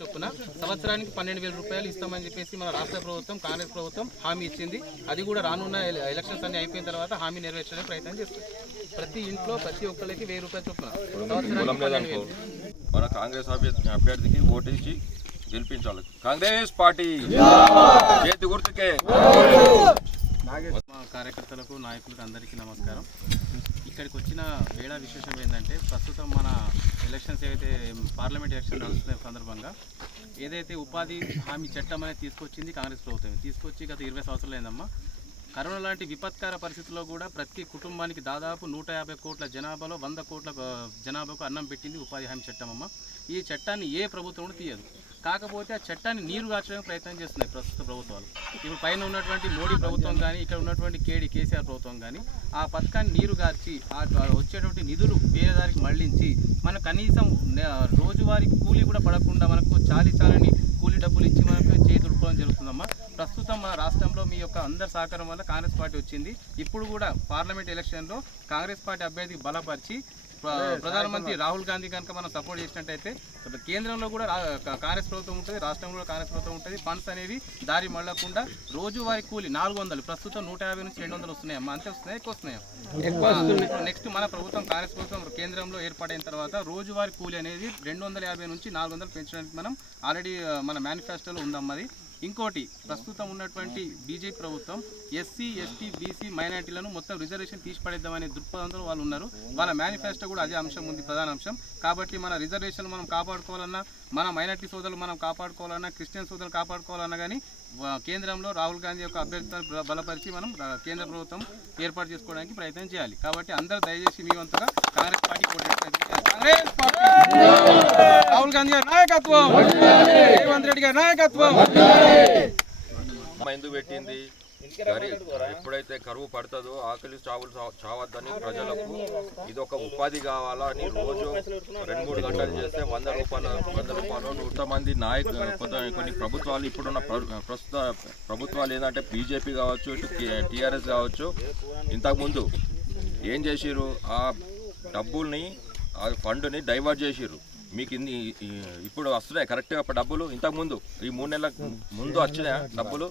చొప్పున సంవత్సరానికి పన్నెండు వేల రూపాయలు ఇస్తామని చెప్పేసి మన రాష్ట్ర ప్రభుత్వం కాంగ్రెస్ ప్రభుత్వం హామీ ఇచ్చింది. అది కూడా రానున్న ఎల- ఎలక్షన్స్ అన్ని అయిపోయిన తర్వాత హామీ నెరవేర్చడానికి ప్రయత్నం చేస్తుంది. ప్రతి ఇంట్లో ప్రతి ఒక్కరికి వెయ్యి రూపాయలు చొప్పున మన కాంగ్రెస్ అభ్యర్థి అభ్యర్థికి ఓటేసి గెలిపించాలి. కాంగ్రెస్ పార్టీ! చేతి గుర్తుకే! మా కార్యకర్తలకు నాయకులకు అందరికీ నమస్కారం. ఇక్కడికి వచ్చిన వేళ విశేషం ఏంటంటే ప్రస్తుతం మన ఎలక్షన్స్ ఏవైతే పార్లమెంట్ ఎలక్షన్ నడుస్తున్న సందర్భంగా ఏదైతే ఉపాధి హామీ చట్టం అనేది తీసుకొచ్చింది కాంగ్రెస్ ప్రభుత్వం. తీసుకొచ్చి గత ఇరవై సంవత్సరాలు అయిందమ్మా. కరోనా లాంటి విపత్కర పరిస్థితుల్లో కూడా ప్రతి కుటుంబానికి దాదాపు నూట యాభై కోట్ల జనాభాలో వంద కోట్ల జనాభాకు అన్నం పెట్టింది ఉపాధి హామీ చట్టం అమ్మ. ఈ చట్టాన్ని ఏ ప్రభుత్వం కూడా తీయదు. కాకపోతే ఆ చట్టాన్ని నీరు కాచడానికి ప్రయత్నం చేస్తున్నాయి ప్రస్తుత ప్రభుత్వాలు. ఇప్పుడు పైన ఉన్నటువంటి మోడీ ప్రభుత్వం కానీ ఇక్కడ ఉన్నటువంటి కేడీ కేసీఆర్ ప్రభుత్వం కానీ ఆ పథకాన్ని నీరు గార్చి ఆ వచ్చేటువంటి నిధులు పేదదారికి మళ్ళించి మనకు కనీసం రోజువారీ కూలీ కూడా పడకుండా మనకు చాలి చాలని కూలీ డబ్బులు ఇచ్చి మనకు చేతుడుకోవడం జరుగుతుందమ్మా. ప్రస్తుతం మన రాష్ట్రంలో మీ యొక్క అందరి సహకారం వల్ల కాంగ్రెస్ పార్టీ వచ్చింది. ఇప్పుడు కూడా పార్లమెంట్ ఎలక్షన్లో కాంగ్రెస్ పార్టీ అభ్యర్థికి బలపరిచి ప్రధానమంత్రి రాహుల్ గాంధీ కనుక మనం సపోర్ట్ చేసినట్టయితే కేంద్రంలో కూడా కాంగ్రెస్ ప్రభుత్వం ఉంటుంది రాష్ట్రంలో కూడా కాంగ్రెస్ ప్రభుత్వం ఉంటుంది. ఫండ్స్ అనేవి దారి మళ్ళకుండా రోజువారీ కూలి నాలుగు వందలు ప్రస్తుతం నూట యాభై నుంచి రెండు వందలు వస్తున్నాయి అమ్మా. అంతే వస్తున్నాయి? ఎక్కువ వస్తున్నాయి? నెక్స్ట్ మన ప్రభుత్వం కాంగ్రెస్ ప్రభుత్వం కేంద్రంలో ఏర్పడిన తర్వాత రోజువారీ కూలి అనేది రెండు వందల యాభై నుంచి నాలుగు వందలు పెంచడానికి మనం ఆల్రెడీ మన మేనిఫెస్టోలో ఉందమ్మది ఇంకోటి ప్రస్తుతం ఉన్నటువంటి బీజేపీ ప్రభుత్వం ఎస్సీ ఎస్టీ బీసీ మైనార్టీలను మొత్తం రిజర్వేషన్ తీసిపడేద్దామనే దృక్పథంతో వాళ్ళు ఉన్నారు. వాళ్ళ మేనిఫెస్టో కూడా అదే అంశం ఉంది ప్రధాన అంశం. కాబట్టి మన రిజర్వేషన్ మనం కాపాడుకోవాలన్నా మన మైనార్టీ సోదరులు మనం కాపాడుకోవాలన్నా క్రిస్టియన్ సోదరులు కాపాడుకోవాలన్నా కానీ కేంద్రంలో రాహుల్ గాంధీ యొక్క అభ్యర్థిని బలపరిచి మనం కేంద్ర ప్రభుత్వం ఏర్పాటు చేసుకోవడానికి ప్రయత్నం చేయాలి. కాబట్టి అందరూ దయచేసి మీ వంతుగా కాంగ్రెస్ పార్టీ కాంగ్రెస్ పార్టీ! రాహుల్ గాంధీ గారి నాయకత్వం. రేవంత్ రెడ్డి గారి నాయకత్వం. పెట్టింది? ఎప్పుడైతే కరువు పడుతుందో ఆకలి చావులు చావద్దని ప్రజలకు ఇది ఒక ఉపాధి కావాలా అని రోజు రెండు మూడు గంటలు చేస్తే వంద రూపాయలు వంద రూపాయలు. నూట మంది నాయకులు కొంత కొన్ని ప్రభుత్వాలు ఇప్పుడున్న ప్ర- ప్రస్తుత ప్రభుత్వాలు ఏంటంటే బీజేపీ కావచ్చు టీఆర్ఎస్ కావచ్చు. ఇంతకుముందు ఏం చేసిర్రు? ఆ డబ్బుల్ని ఆ ఫండ్ని డైవర్ట్ చేసిర్రు. మీకు ఇన్ని ఇప్పుడు వస్తున్నాయి కరెక్ట్గా డబ్బులు. ఇంతకుముందు ఈ మూడు నెలల ముందు వచ్చినాయా డబ్బులు?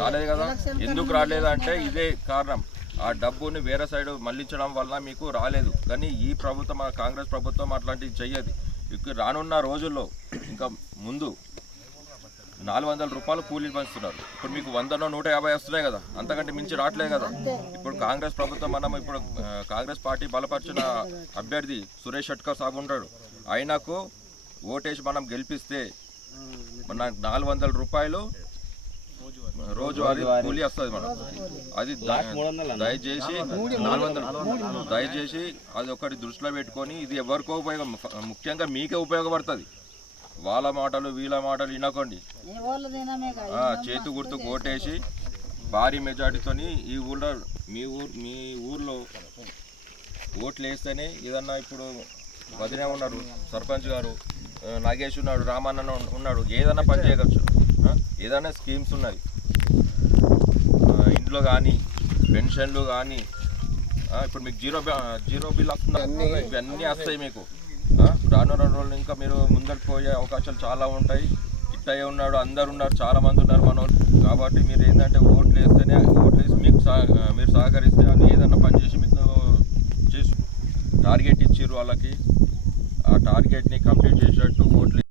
రాలేదు కదా? ఎందుకు రాలేదు అంటే ఇదే కారణం. ఆ డబ్బుని వేరే సైడ్ మళ్ళించడం వల్ల మీకు రాలేదు. కానీ ఈ ప్రభుత్వం కాంగ్రెస్ ప్రభుత్వం అట్లాంటివి చెయ్యదు. ఇక రానున్న రోజుల్లో ఇంకా ముందు నాలుగు వందల రూపాయలు కూలీలు పంచుతున్నారు ఇప్పుడు మీకు వందనో నూట యాభై వస్తున్నాయి కదా? అంతకంటే మించి రావట్లేదు కదా? ఇప్పుడు కాంగ్రెస్ ప్రభుత్వం మనం ఇప్పుడు కాంగ్రెస్ పార్టీ బలపరిచిన అభ్యర్థి సురేష్ షట్కర్ సాబు ఉంటాడు. ఆయనకు ఓటేసి మనం గెలిపిస్తే మన నాలుగు వందల రూపాయలు రోజు అది కూలీ వస్తుంది మనం అది దయచేసి నాలుగు వందలు. దయచేసి అది ఒకటి దృష్టిలో పెట్టుకొని ఇది ఎవరికో ఉపయోగం. ముఖ్యంగా మీకే ఉపయోగపడుతుంది. వాళ్ళ మాటలు వీళ్ళ మాటలు వినకండి. చేతి గుర్తు కోటేసి భారీ మెజార్టీతోని ఈ ఊళ్ళో మీ ఊరు మీ ఊర్లో ఓట్లు వేస్తేనే ఏదన్నా ఇప్పుడు వదిలే ఉన్నారు సర్పంచ్ గారు నాగేష్ ఉన్నాడు రామన్న ఉన్నాడు ఏదన్నా పని చేయవచ్చు ఏదైనా స్కీమ్స్ ఉన్నాయి ఇంట్లో కానీ పెన్షన్లు కానీ ఇప్పుడు మీకు జీరో జీరో బిల్ వస్తుంది? ఇవన్నీ వస్తాయి మీకు. రాను రెండు రోజులు ఇంకా మీరు ముందరికి పోయే అవకాశాలు చాలా ఉంటాయి. ఇట్టయ్య ఉన్నాడు అందరు ఉన్నారు చాలా మంది ఉన్నారు మన. కాబట్టి మీరు ఏంటంటే ఓట్లు వేస్తేనే ఓట్లు వేసి మీకు సహ- మీరు సహకరిస్తే వాళ్ళు ఏదన్నా పని చేసి మీకు చేసి. టార్గెట్ ఇచ్చిర్రు వాళ్ళకి. ఆ టార్గెట్ని కంప్లీట్ చేసేటట్టు ఓట్లు